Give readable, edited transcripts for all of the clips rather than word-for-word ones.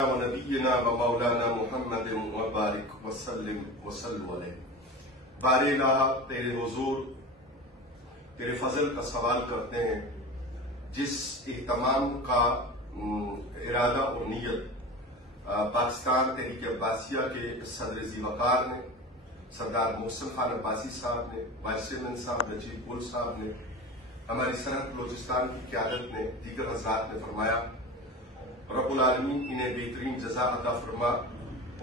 نبینا و مولانا محمد وبارک وسلم علیہ۔ بار الہ تیرے حضور تیرے فضل کا سوال کرتے ہیں، جس اہتمام کا ارادہ اور نیت پاکستان تحریک عباسیہ کے صدر ذی وقار نے، سردار محسن خان عباسی صاحب نے، وائس چیئرمین صاحب نجیب گل صاحب نے، ہماری سرحد بلوچستان کی قیادت نے، دیگر حضرات نے فرمایا، رب العالمین انہیں بہترین جزا عطا فرما۔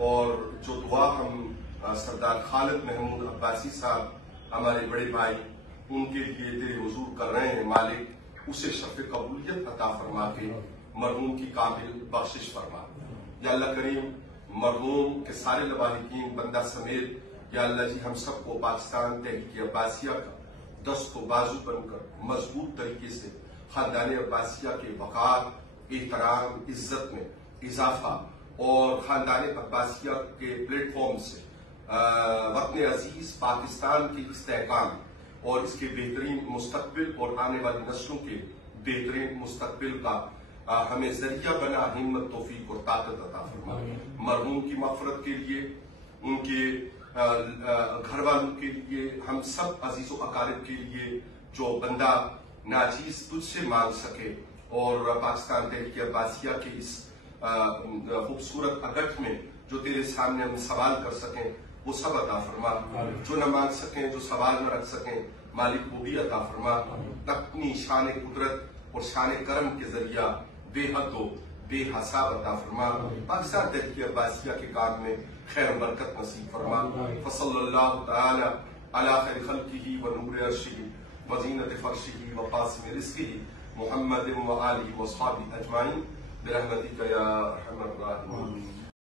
اور جو دعا ہم سردار خالد محمود عباسی صاحب ہمارے بڑے بھائی ان کے لیے تیرے حضور کر رہے ہیں، مالک اسے شرف قبولیت عطا فرما کے مرحوم کی کامل بخشش فرما۔ یا اللہ کریم، مرحوم کے سارے لواحقین بندہ سمیت یا اللہ جی ہم سب کو پاکستان تحریک عباسیہ کا دست و بازو بن کر مضبوط طریقے سے خاندان عباسیہ کے وقار، احترام، عزت میں اضافہ اور خاندان عباسیہ کے پلیٹ فارم سے وطن عزیز پاکستان کے استحکام اور اس کے بہترین مستقبل اور آنے والی نسلوں کے بہترین مستقبل کا ہمیں ذریعہ بنا، ہمت، توفیق اور طاقت عطا فرما۔ مرحوم کی مغفرت کے لیے، ان کے گھر والوں کے لیے، ہم سب عزیز و اقارب کے لیے جو بندہ ناچیز تجھ سے مانگ سکے اور پاکستان تحریک عباسیہ کے اس خوبصورت اگٹھ میں جو تیرے سامنے ہم سوال کر سکیں وہ سب عطا فرما۔ جو نہ مانگ سکیں، جو سوال نہ رکھ سکیں، مالک وہ بھی عطا فرما۔ اپنی شان قدرت اور شان کرم کے ذریعہ بے حد و بے حساب عطا فرما۔ پاکستان تحریک عباسیہ کے کام میں خیر و برکت نصیب فرما۔ فصلی اللہ تعالی علی خیر خلقہ و نور عرشہ و زینت فرشہ و قاسم رزقہ محمد و آلہ و اصحابہ اجمعین برحمتک یا ارحم الراحمین۔